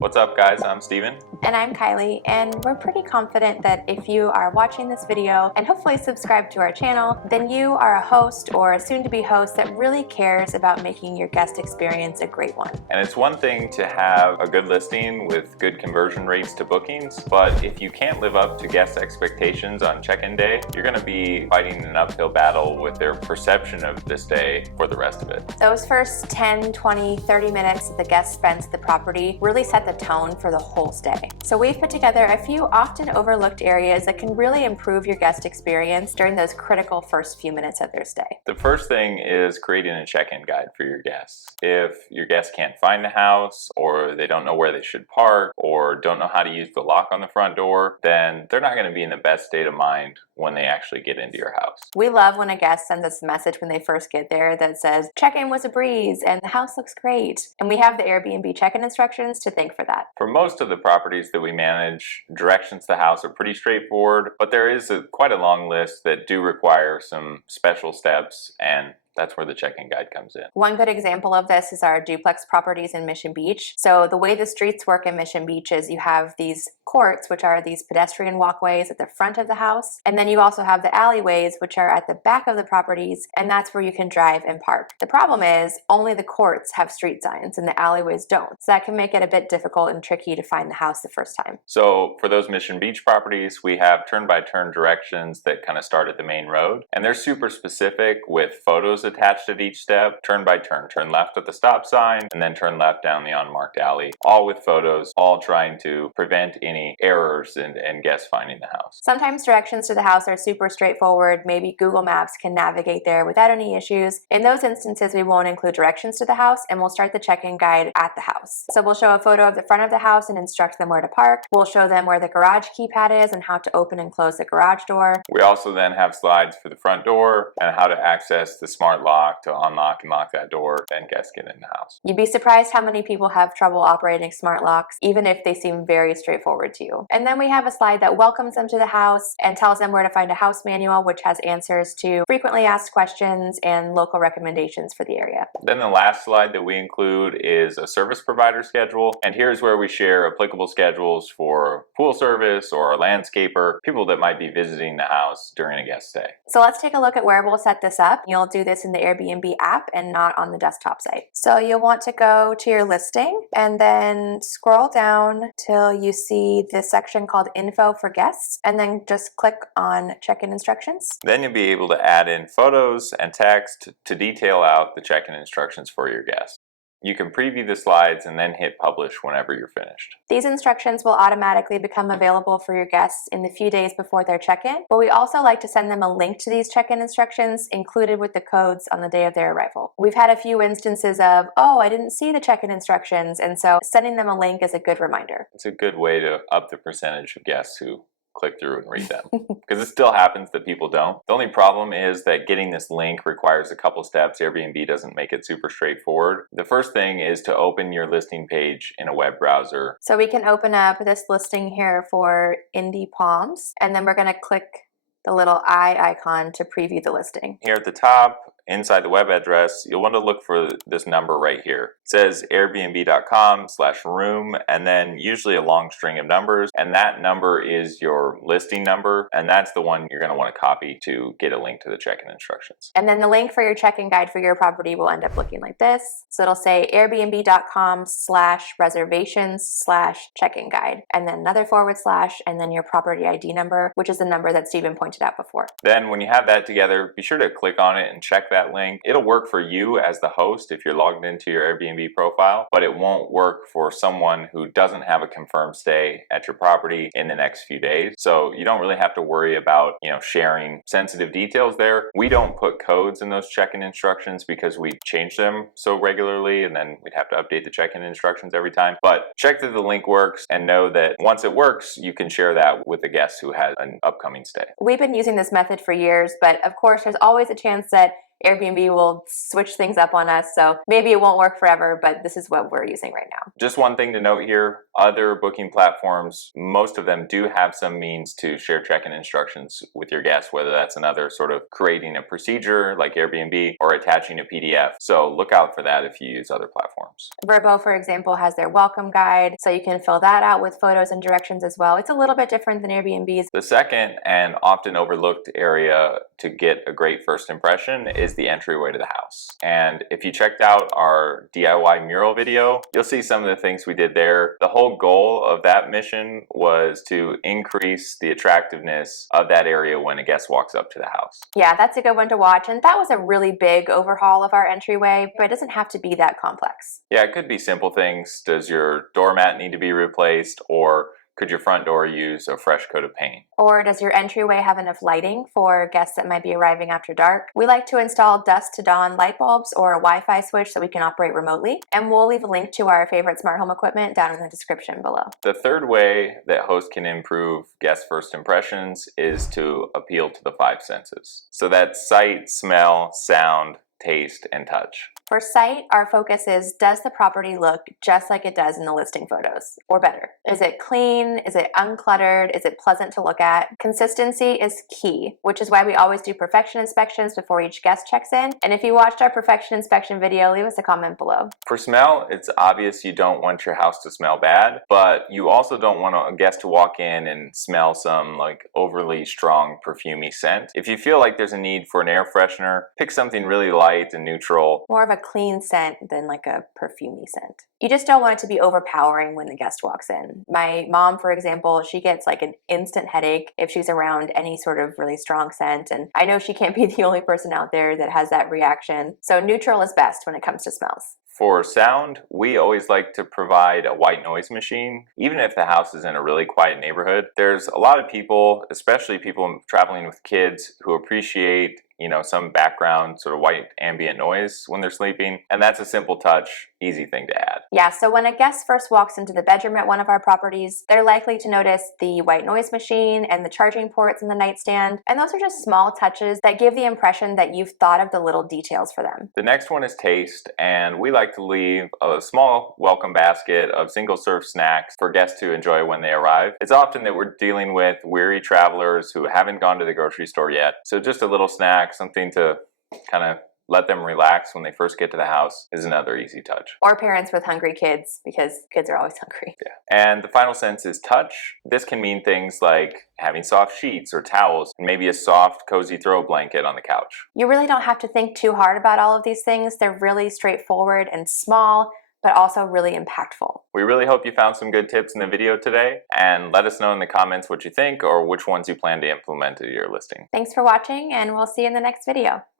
What's up, guys? I'm Steven. And I'm Kylie, and we're pretty confident that if you are watching this video and hopefully subscribe to our channel, then you are a host or a soon-to-be host that really cares about making your guest experience a great one. And it's one thing to have a good listing with good conversion rates to bookings, but if you can't live up to guest expectations on check-in day, you're going to be fighting an uphill battle with their perception of this day for the rest of it. Those first 10, 20, 30 minutes that the guest spends at the property really set the tone for the whole stay. So we've put together a few often overlooked areas that can really improve your guest experience during those critical first few minutes of their stay. The first thing is creating a check-in guide for your guests. If your guests can't find the house, or they don't know where they should park, or don't know how to use the lock on the front door, then they're not going to be in the best state of mind when they actually get into your house. We love when a guest sends us a message when they first get there that says, check-in was a breeze and the house looks great. And we have the Airbnb check-in instructions to thank for that. For most of the properties that we manage, directions to the house are pretty straightforward, but there is quite a long list that do require some special steps, and that's where the check-in guide comes in. One good example of this is our duplex properties in Mission Beach. So the way the streets work in Mission Beach is you have these courts, which are these pedestrian walkways at the front of the house. And then you also have the alleyways, which are at the back of the properties, and that's where you can drive and park. The problem is only the courts have street signs and the alleyways don't. So that can make it a bit difficult and tricky to find the house the first time. So for those Mission Beach properties, we have turn-by-turn directions that kind of start at the main road. And they're super specific with photos attached at each step, turn by turn. Turn left at the stop sign, and then turn left down the unmarked alley. All with photos, all trying to prevent any errors and guests finding the house. Sometimes directions to the house are super straightforward. Maybe Google Maps can navigate there without any issues. In those instances, we won't include directions to the house, and we'll start the check-in guide at the house. So we'll show a photo of the front of the house and instruct them where to park. We'll show them where the garage keypad is and how to open and close the garage door. We also then have slides for the front door and how to access the smart lock to unlock and lock that door and guests get in the house. You'd be surprised how many people have trouble operating smart locks, even if they seem very straightforward to you. And then we have a slide that welcomes them to the house and tells them where to find a house manual, which has answers to frequently asked questions and local recommendations for the area. Then the last slide that we include is a service provider schedule. And here's where we share applicable schedules for pool service or a landscaper, people that might be visiting the house during a guest stay. So let's take a look at where we'll set this up. You'll do this in the Airbnb app and not on the desktop site. So you'll want to go to your listing and then scroll down till you see this section called Info for Guests, and then just click on Check-in Instructions. Then you'll be able to add in photos and text to detail out the check-in instructions for your guests. You can preview the slides and then hit publish whenever you're finished. These instructions will automatically become available for your guests in the few days before their check-in, but we also like to send them a link to these check-in instructions included with the codes on the day of their arrival. We've had a few instances of, oh, I didn't see the check-in instructions, and so sending them a link is a good reminder. It's a good way to up the percentage of guests who click through and read them, because it still happens that people don't. The only problem is that getting this link requires a couple steps. Airbnb doesn't make it super straightforward. The first thing is to open your listing page in a web browser. So we can open up this listing here for Indy Palms, and then we're going to click the little eye icon to preview the listing. Here at the top, inside the web address, you'll want to look for this number right here. It says airbnb.com/room, and then usually a long string of numbers, and that number is your listing number, and that's the one you're going to want to copy to get a link to the check-in instructions. And then the link for your check-in guide for your property will end up looking like this. So it'll say airbnb.com/reservations/check-in guide, and then another /, and then your property ID number, which is the number that Steven pointed out before. Then when you have that together, be sure to click on it and check that link. It'll work for you as the host if you're logged into your Airbnb profile, but it won't work for someone who doesn't have a confirmed stay at your property in the next few days. So you don't really have to worry about, sharing sensitive details there. We don't put codes in those check-in instructions because we change them so regularly, and then we'd have to update the check-in instructions every time. But check that the link works and know that once it works, you can share that with the guest who has an upcoming stay. We've been using this method for years, but of course there's always a chance that Airbnb will switch things up on us, so maybe it won't work forever, but this is what we're using right now. Just one thing to note here, other booking platforms, most of them do have some means to share check-in instructions with your guests, whether that's another sort of creating a procedure like Airbnb or attaching a PDF. So look out for that if you use other platforms. Vrbo, for example, has their welcome guide, so you can fill that out with photos and directions as well. It's a little bit different than Airbnb's. The second and often overlooked area to get a great first impression is the entryway to the house. And if you checked out our DIY mural video, you'll see some of the things we did there. The whole goal of that mission was to increase the attractiveness of that area when a guest walks up to the house. Yeah, that's a good one to watch, and that was a really big overhaul of our entryway, but it doesn't have to be that complex. Yeah, it could be simple things. Does your doormat need to be replaced, or could your front door use a fresh coat of paint? Or does your entryway have enough lighting for guests that might be arriving after dark? We like to install dusk to dawn light bulbs or a Wi-Fi switch so we can operate remotely. And we'll leave a link to our favorite smart home equipment down in the description below. The third way that hosts can improve guest first impressions is to appeal to the five senses. So that's sight, smell, sound, taste, and touch. For sight, our focus is, does the property look just like it does in the listing photos, or better? Is it clean? Is it uncluttered? Is it pleasant to look at? Consistency is key, which is why we always do perfection inspections before each guest checks in. And if you watched our perfection inspection video, leave us a comment below. For smell, it's obvious you don't want your house to smell bad, but you also don't want a guest to walk in and smell some like overly strong perfumey scent. If you feel like there's a need for an air freshener, pick something really light and neutral. More of a clean scent than like a perfumey scent. You just don't want it to be overpowering when the guest walks in. My mom, for example, she gets like an instant headache if she's around any sort of really strong scent, and I know she can't be the only person out there that has that reaction. So neutral is best when it comes to smells. For sound, we always like to provide a white noise machine, even if the house is in a really quiet neighborhood. There's a lot of people, especially people traveling with kids, who appreciate some background sort of white ambient noise when they're sleeping, and that's a simple touch, easy thing to add. Yeah, so when a guest first walks into the bedroom at one of our properties, they're likely to notice the white noise machine and the charging ports in the nightstand, and those are just small touches that give the impression that you've thought of the little details for them. The next one is taste, and we like to leave a small welcome basket of single-serve snacks for guests to enjoy when they arrive. It's often that we're dealing with weary travelers who haven't gone to the grocery store yet, so just a little snack, something to kind of let them relax when they first get to the house is another easy touch. Or parents with hungry kids, because kids are always hungry. Yeah. And the final sense is touch. This can mean things like having soft sheets or towels, and maybe a soft, cozy throw blanket on the couch. You really don't have to think too hard about all of these things. They're really straightforward and small, but also really impactful. We really hope you found some good tips in the video today, and let us know in the comments what you think or which ones you plan to implement into your listing. Thanks for watching, and we'll see you in the next video.